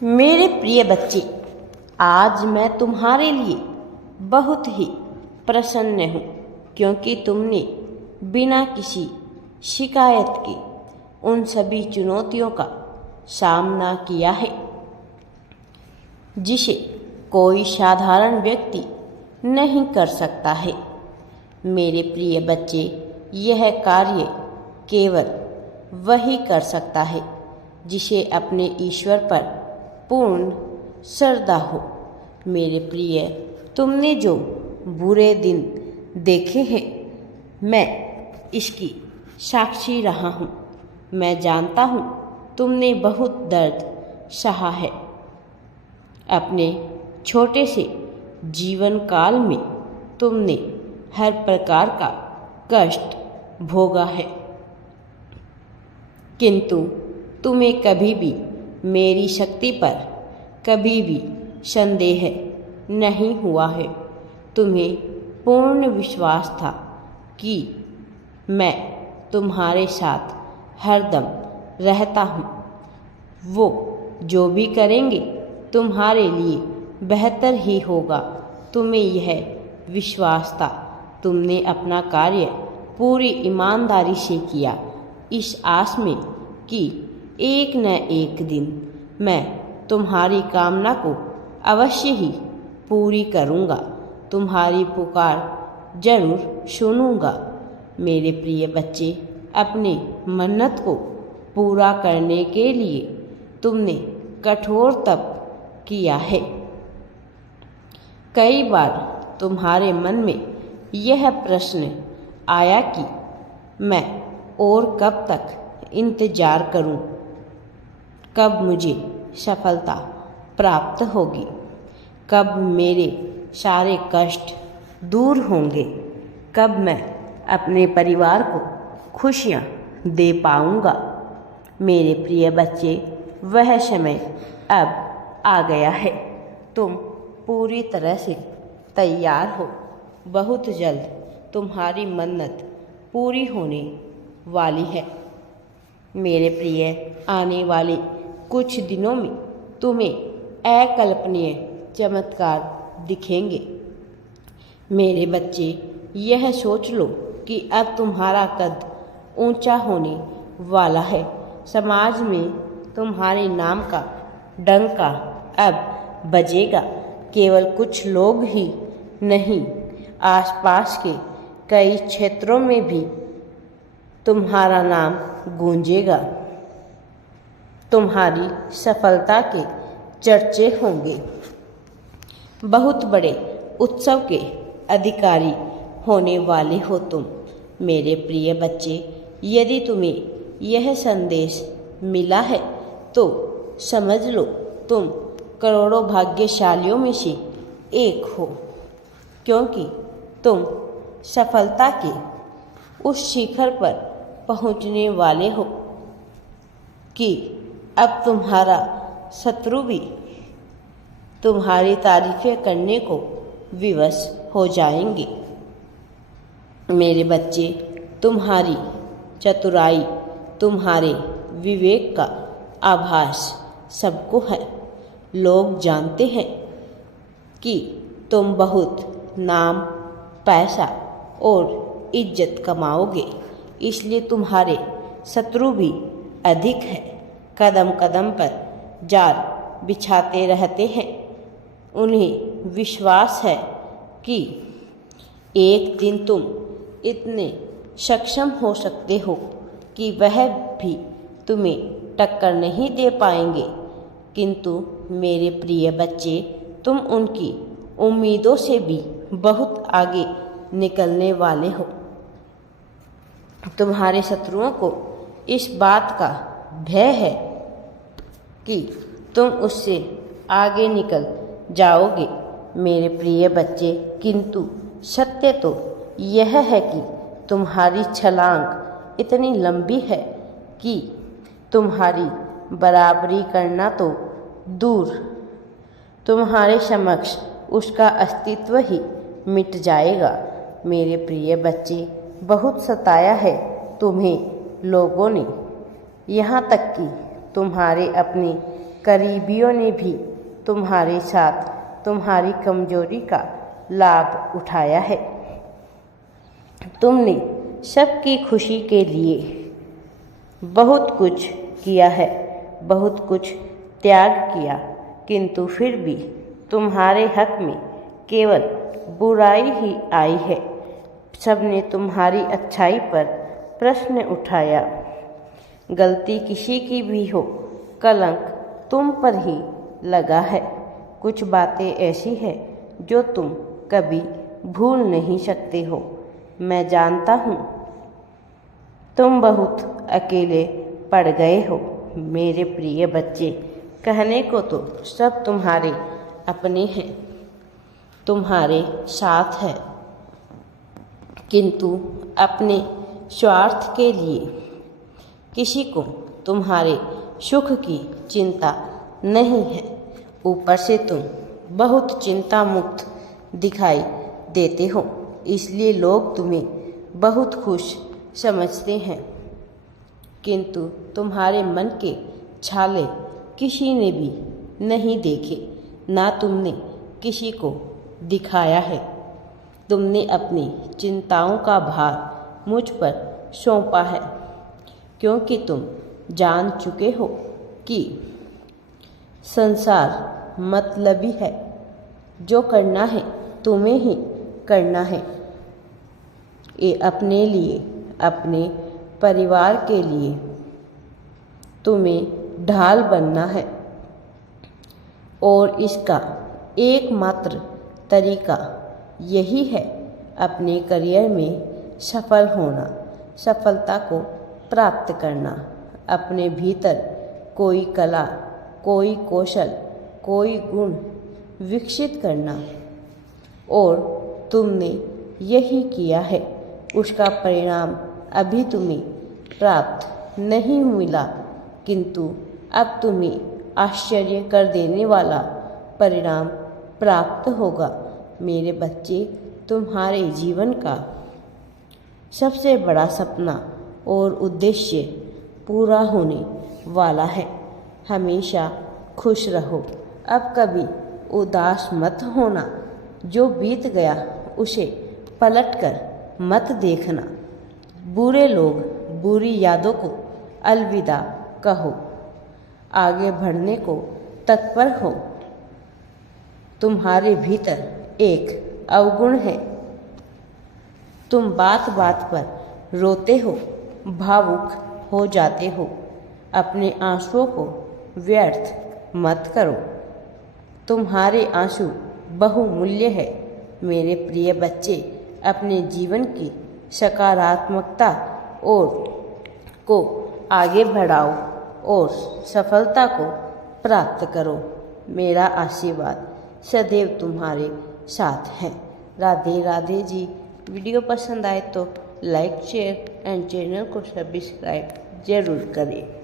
मेरे प्रिय बच्चे, आज मैं तुम्हारे लिए बहुत ही प्रसन्न हूँ क्योंकि तुमने बिना किसी शिकायत के उन सभी चुनौतियों का सामना किया है जिसे कोई साधारण व्यक्ति नहीं कर सकता है। मेरे प्रिय बच्चे, यह कार्य केवल वही कर सकता है जिसे अपने ईश्वर पर पूर्ण श्रद्धा हो। मेरे प्रिय, तुमने जो बुरे दिन देखे हैं, मैं इसकी साक्षी रहा हूँ। मैं जानता हूँ तुमने बहुत दर्द सहा है। अपने छोटे से जीवन काल में तुमने हर प्रकार का कष्ट भोगा है, किंतु तुम्हें कभी भी मेरी शक्ति पर कभी भी संदेह नहीं हुआ है। तुम्हें पूर्ण विश्वास था कि मैं तुम्हारे साथ हरदम रहता हूँ। वो जो भी करेंगे तुम्हारे लिए बेहतर ही होगा। तुम्हें यह विश्वास था। तुमने अपना कार्य पूरी ईमानदारी से किया, इस आस में कि एक न एक दिन मैं तुम्हारी कामना को अवश्य ही पूरी करूँगा। तुम्हारी पुकार जरूर सुनूँगा। मेरे प्रिय बच्चे, अपनी मन्नत को पूरा करने के लिए तुमने कठोर तप किया है। कई बार तुम्हारे मन में यह प्रश्न आया कि मैं और कब तक इंतजार करूं, कब मुझे सफलता प्राप्त होगी, कब मेरे सारे कष्ट दूर होंगे, कब मैं अपने परिवार को खुशियां दे पाऊंगा। मेरे प्रिय बच्चे, वह समय अब आ गया है। तुम पूरी तरह से तैयार हो। बहुत जल्द तुम्हारी मन्नत पूरी होने वाली है। मेरे प्रिय, आने वाले कुछ दिनों में तुम्हें अकल्पनीय चमत्कार दिखेंगे। मेरे बच्चे, यह सोच लो कि अब तुम्हारा कद ऊंचा होने वाला है। समाज में तुम्हारे नाम का डंका अब बजेगा। केवल कुछ लोग ही नहीं, आसपास के कई क्षेत्रों में भी तुम्हारा नाम गूंजेगा। तुम्हारी सफलता के चर्चे होंगे। बहुत बड़े उत्सव के अधिकारी होने वाले हो तुम। मेरे प्रिय बच्चे, यदि तुम्हें यह संदेश मिला है तो समझ लो तुम करोड़ों भाग्यशालियों में से एक हो, क्योंकि तुम सफलता के उस शिखर पर पहुंचने वाले हो कि अब तुम्हारा शत्रु भी तुम्हारी तारीफें करने को विवश हो जाएंगे। मेरे बच्चे, तुम्हारी चतुराई, तुम्हारे विवेक का आभास सबको है। लोग जानते हैं कि तुम बहुत नाम, पैसा और इज्जत कमाओगे, इसलिए तुम्हारे शत्रु भी अधिक है। कदम कदम पर जाल बिछाते रहते हैं। उन्हें विश्वास है कि एक दिन तुम इतने सक्षम हो सकते हो कि वह भी तुम्हें टक्कर नहीं दे पाएंगे। किंतु मेरे प्रिय बच्चे, तुम उनकी उम्मीदों से भी बहुत आगे निकलने वाले हो। तुम्हारे शत्रुओं को इस बात का भय है कि तुम उससे आगे निकल जाओगे। मेरे प्रिय बच्चे, किंतु सत्य तो यह है कि तुम्हारी छलांग इतनी लंबी है कि तुम्हारी बराबरी करना तो दूर, तुम्हारे समक्ष उसका अस्तित्व ही मिट जाएगा। मेरे प्रिय बच्चे, बहुत सताया है तुम्हें लोगों ने, यहाँ तक कि तुम्हारे अपने करीबियों ने भी तुम्हारे साथ तुम्हारी कमजोरी का लाभ उठाया है। तुमने सबकी खुशी के लिए बहुत कुछ किया है, बहुत कुछ त्याग किया, किंतु फिर भी तुम्हारे हक में केवल बुराई ही आई है। सबने तुम्हारी अच्छाई पर प्रश्न उठाया। गलती किसी की भी हो, कलंक तुम पर ही लगा है। कुछ बातें ऐसी हैं जो तुम कभी भूल नहीं सकते हो। मैं जानता हूँ तुम बहुत अकेले पड़ गए हो मेरे प्रिय बच्चे। कहने को तो सब तुम्हारे अपने हैं, तुम्हारे साथ है, किंतु अपने स्वार्थ के लिए किसी को तुम्हारे सुख की चिंता नहीं है। ऊपर से तुम बहुत चिंता मुक्त दिखाई देते हो, इसलिए लोग तुम्हें बहुत खुश समझते हैं, किंतु तुम्हारे मन के छाले किसी ने भी नहीं देखे, ना तुमने किसी को दिखाया है। तुमने अपनी चिंताओं का भार मुझ पर सौंपा है, क्योंकि तुम जान चुके हो कि संसार मतलबी है। जो करना है तुम्हें ही करना है। ये अपने लिए, अपने परिवार के लिए तुम्हें ढाल बनना है, और इसका एकमात्र तरीका यही है अपने करियर में सफल होना, सफलता को प्राप्त करना। अपने भीतर कोई कला, कोई कौशल, कोई गुण विकसित करना, और तुमने यही किया है। उसका परिणाम अभी तुम्हें प्राप्त नहीं मिला, किंतु अब तुम्हें आश्चर्य कर देने वाला परिणाम प्राप्त होगा। मेरे बच्चे, तुम्हारे जीवन का सबसे बड़ा सपना और उद्देश्य पूरा होने वाला है। हमेशा खुश रहो, अब कभी उदास मत होना। जो बीत गया उसे पलटकर मत देखना। बुरे लोग, बुरी यादों को अलविदा कहो, आगे बढ़ने को तत्पर हो। तुम्हारे भीतर एक अवगुण है, तुम बात बात पर रोते हो, भावुक हो जाते हो। अपने आंसुओं को व्यर्थ मत करो, तुम्हारे आंसू बहुमूल्य है। मेरे प्रिय बच्चे, अपने जीवन की सकारात्मकता और को आगे बढ़ाओ और सफलता को प्राप्त करो। मेरा आशीर्वाद सदैव तुम्हारे साथ है। राधे राधे जी। वीडियो पसंद आए तो लाइक, शेयर एंड चैनल को सब्सक्राइब जरूर करें।